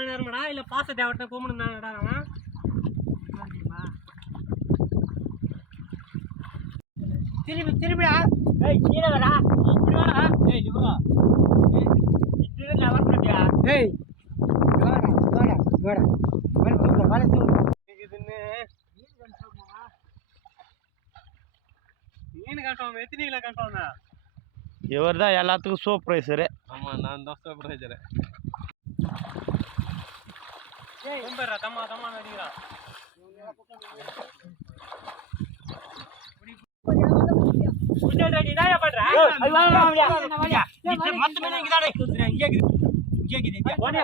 நேரமாடா இல்ல பாச தேவட்ட கூப்பிடுனாடா திரும்பி திரும்பிடா கீழே வரா இப்படி வரா இவரா இது லெவல் பண்ணியா இவர் தான் எல்லாத்துக்கும் சூப்பர்வைசரு. ஆமா, நான் தான் சூப்பர்வைசரு. தம்மா தம்மா நடிக்கிறா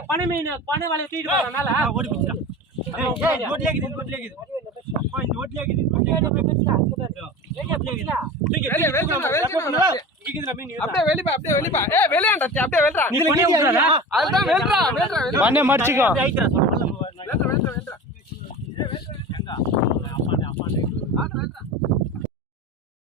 பனை மீன் பனை வலையை தூக்கிட்டு போறதுனால ஓடி போச்சு. மடிச்சுக்கோ.